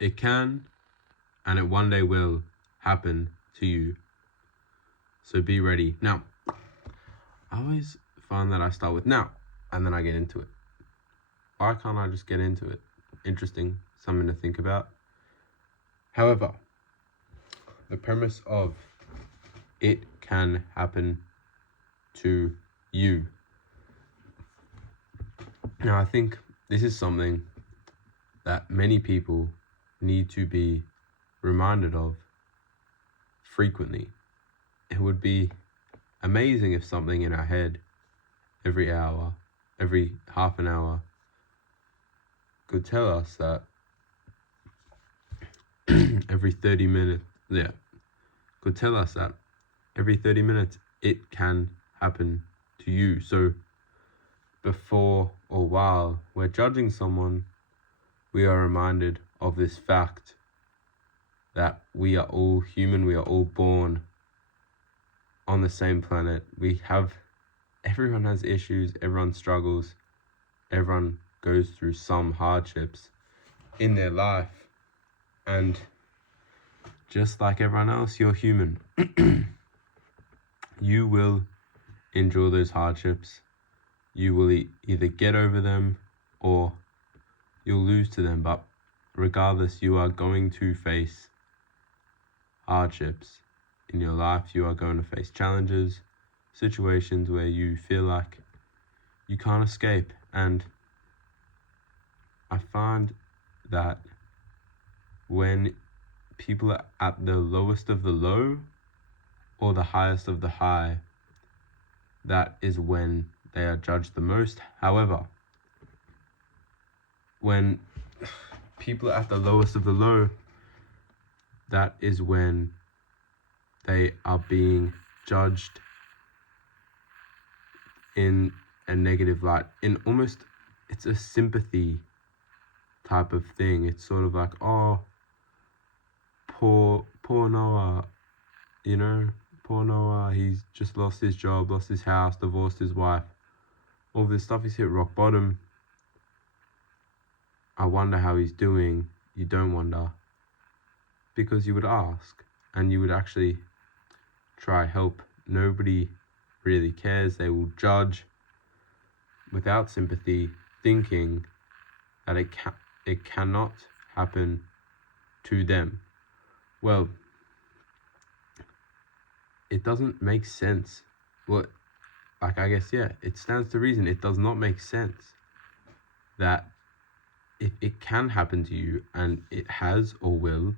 it can and it one day will happen to you. So be ready. Now, I always find that I start with now and then I get into it. Why can't I just get into it? Interesting, something to think about. However, the premise of it can happen to you. Now, I think this is something that many people need to be reminded of frequently. It would be amazing if something in our head every hour, every half an hour, could tell us that every 30 minutes, could tell us that every 30 minutes it can happen to you. So before or while we're judging someone, we are reminded of this fact that we are all human, we are all born on the same planet. Everyone has issues, everyone struggles, everyone goes through some hardships in their life. And just like everyone else, you're human. You will endure those hardships. You will either get over them or you'll lose to them. But regardless, you are going to face hardships in your life. You are going to face challenges, situations where you feel like you can't escape. And I find that when people are at the lowest of the low or the highest of the high, that is when they are judged the most. However, when people are at the lowest of the low, that is when they are being judged in a negative light. It's a sympathy type of thing. It's sort of like, oh, poor Noah, poor Noah, he's just lost his job, lost his house, divorced his wife. All this stuff, he's hit rock bottom. I wonder how he's doing. You don't wonder, because you would ask and you would actually try help. Nobody really cares. They will judge without sympathy, thinking that it cannot happen to them. Well, it doesn't make sense. It stands to reason. It does not make sense that if it can happen to you, and it has or will,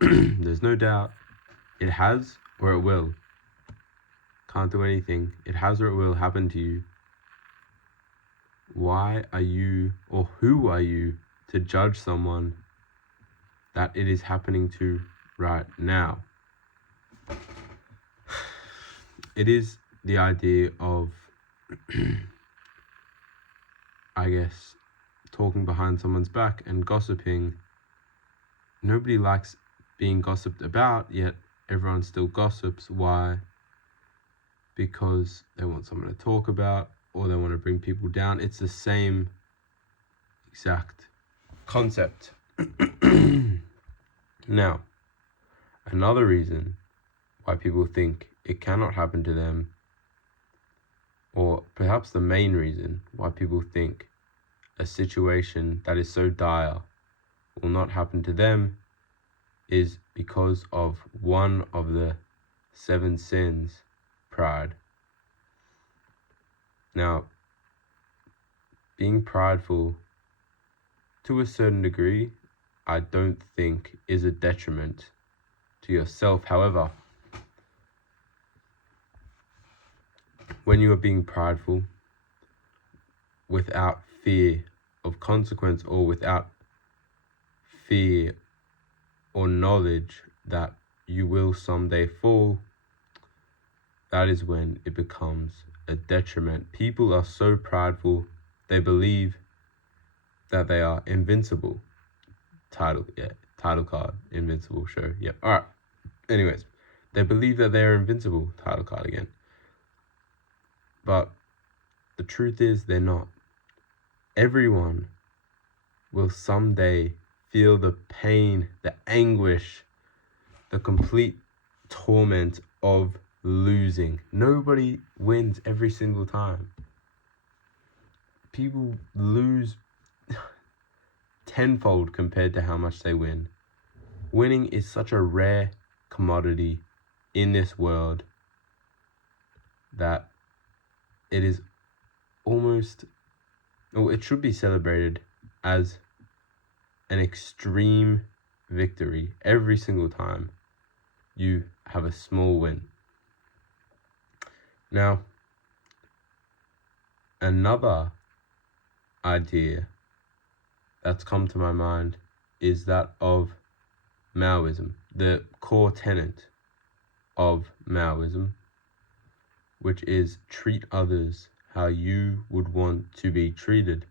there's no doubt, it has or it will. Can't do anything. It has or it will happen to you. Why are you, or who are you, to judge someone that it is happening to right now? It is the idea of, talking behind someone's back and gossiping. Nobody likes being gossiped about, yet everyone still gossips. Why? Because they want someone to talk about, or they want to bring people down. It's the same exact concept. Now, another reason why people think it cannot happen to them, or perhaps the main reason why people think a situation that is so dire will not happen to them, is because of one of the 7 sins, pride. Now, being prideful to a certain degree, I don't think is a detriment to yourself. However, when you are being prideful without fear of consequence, or without fear or knowledge that you will someday fall, that is when it becomes a detriment. People are so prideful, they believe that they are invincible. Title card, invincible show. Yep. All right. Anyways, they believe that they are invincible. Title card again. But the truth is, they're not. Everyone will someday feel the pain, the anguish, the complete torment of losing. Nobody wins every single time. People lose tenfold compared to how much they win. Winning is such a rare commodity in this world that it is almost, or it should be celebrated as an extreme victory every single time you have a small win. Now, another idea that's come to my mind is that of Maoism, the core tenet of Maoism, which is treat others how you would want to be treated.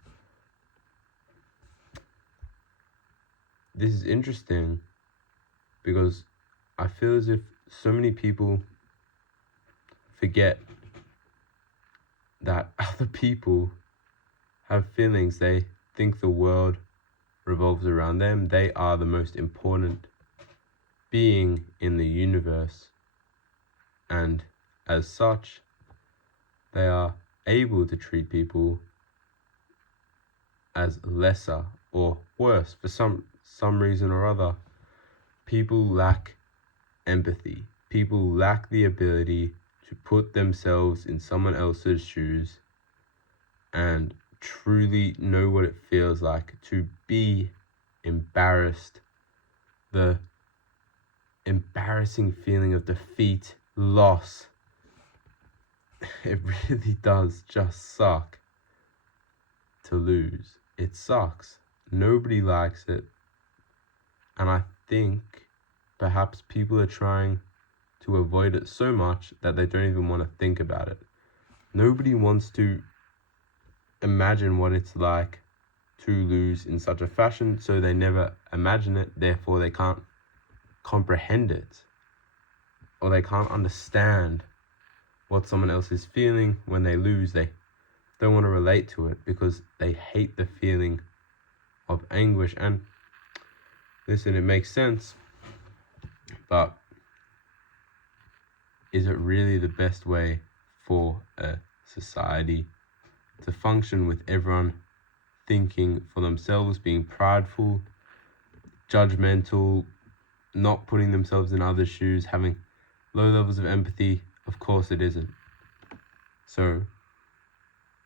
This is interesting because I feel as if so many people forget that other people have feelings. They think the world revolves around them. They are the most important being in the universe, and as such, they are able to treat people as lesser or worse for some reason or other. People lack empathy. People lack the ability to put themselves in someone else's shoes and truly know what it feels like to be embarrassed. The embarrassing feeling of defeat, loss. It really does just suck to lose. It sucks. Nobody likes it. And I think perhaps people are trying to avoid it so much that they don't even want to think about it. Nobody wants to imagine what it's like to lose in such a fashion, so they never imagine it, therefore they can't comprehend it, or they can't understand what someone else is feeling when they lose. They don't want to relate to it because they hate the feeling of anguish. And listen, it makes sense, but is it really the best way for a society to function, with everyone thinking for themselves, being prideful, judgmental, not putting themselves in others' shoes, having low levels of empathy? Of course it isn't. So,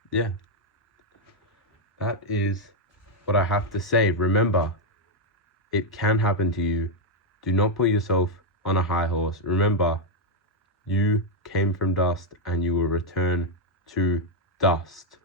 yeah, that is what I have to say. Remember, it can happen to you. Do not put yourself on a high horse. Remember, you came from dust and you will return to dust.